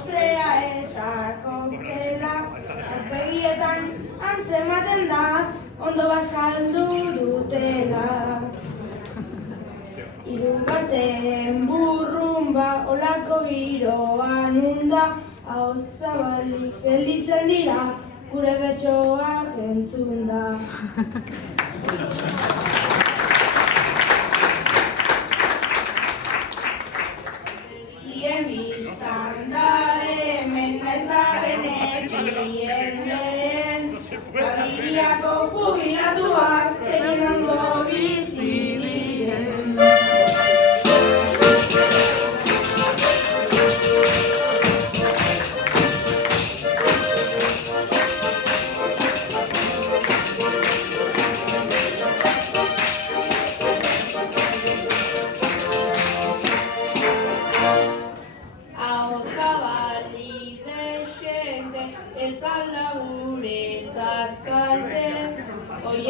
postrea eta kokela, aurpegietan antzematen da, ondo bazkaldu dutela. Hiru gazteen burrunba, olako giroan unda, ahoz zabalik gelditzen dira, gure bertsoak entzunda. Hien biztan da hemen naiz bagenekien lehen, Gabiriako jubilatuak zein ondo bizi diren.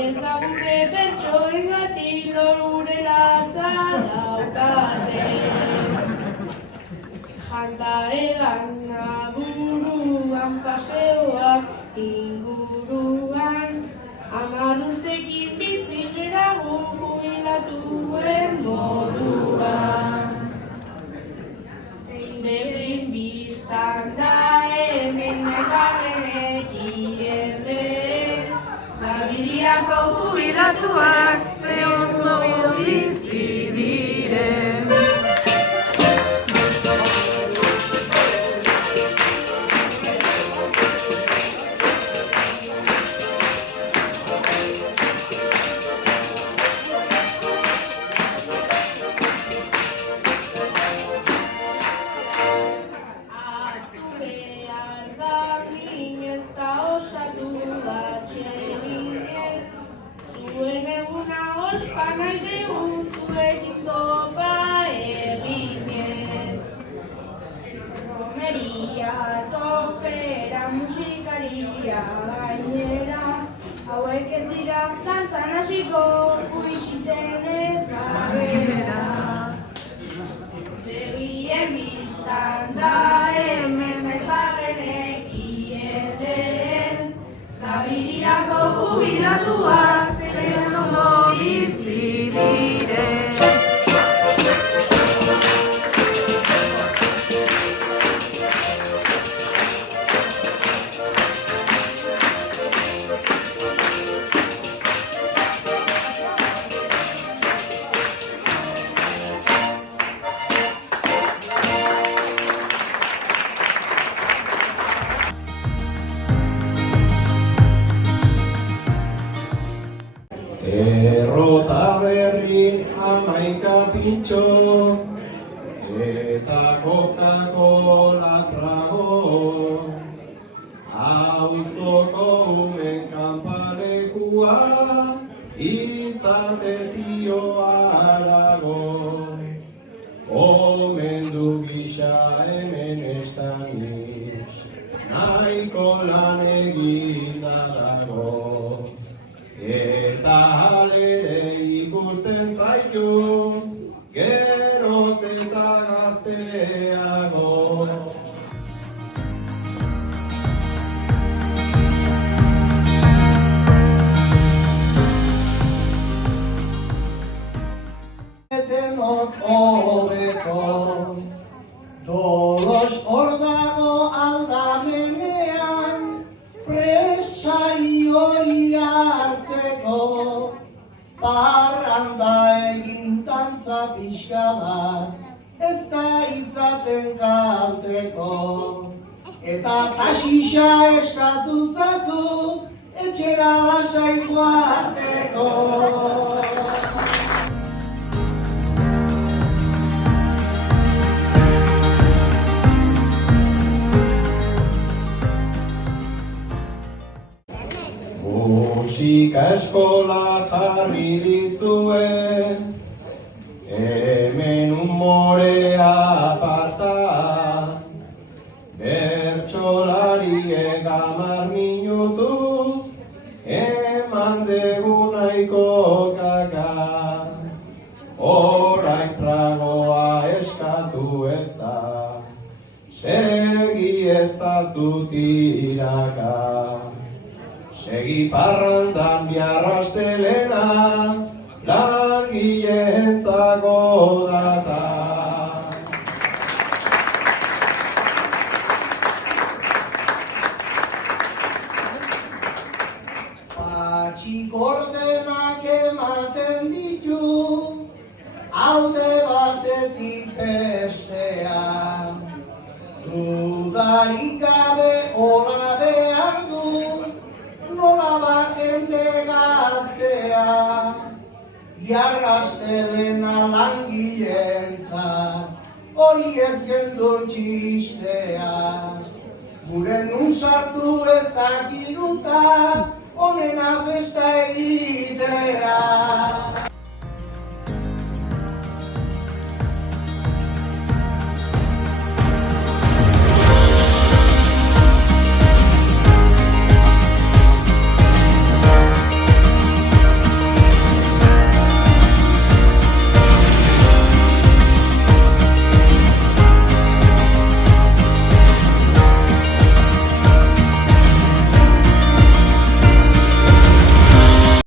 Ez da gure bertsoengatik lorure latza daukate. Janta edan buruan paseoak inguruan, 10 urtekin bizi gerago jubilatuen moduan. Berlin biztan da hemen naiz bagenekien lehen, Gabiriako jubilatuak ze ondo bizi diren. Ahaztu behar da minez ta osatu batxeginez, zuen eguna ospa nahi dugu zuekin topa eginez. Romeria, topera, musikaria gainera, hauek ez dira dantzan hasiko, uixitzen ez bagera. Begien biztan da hemen naiz bagenekien lehen, Gabiriako jubilatuak zein ondo bizi diren. Errota berrin 11 pintxo, eta Coca-Cola trago, auzoko umen kanpalekua, izate tio harago. Omendu gisa hemen estaniz, nahiko lan eginda dago. Eta halere ikusten zaitu, geroz eta gazteago. Denok hobeto, Dolos hor dago aldamenean, presari hori hartzeko, parranda egin tantza pixka bat, ez da izaten kalteko. Eta taxixa eskatu zazu, etxera lasai joateko. Musika eskola jarri dizue, hemen umorea aparta, bertsolariek 10 minutuz, eman dugu nahiko kaka. Orain tragoa eskatu eta, segi ezazu tiraka. Segi parrandan bihar astelena, langileentzako data. Patxik ordenak ematen ditu, alde batetik bestea. Dudarik gabe hola behar du, nola bat jende gaztea. Bihar astelena langileentzat, hori ez gendun txistea. Gure nun sartu ez dakiguta, honena festa egitea.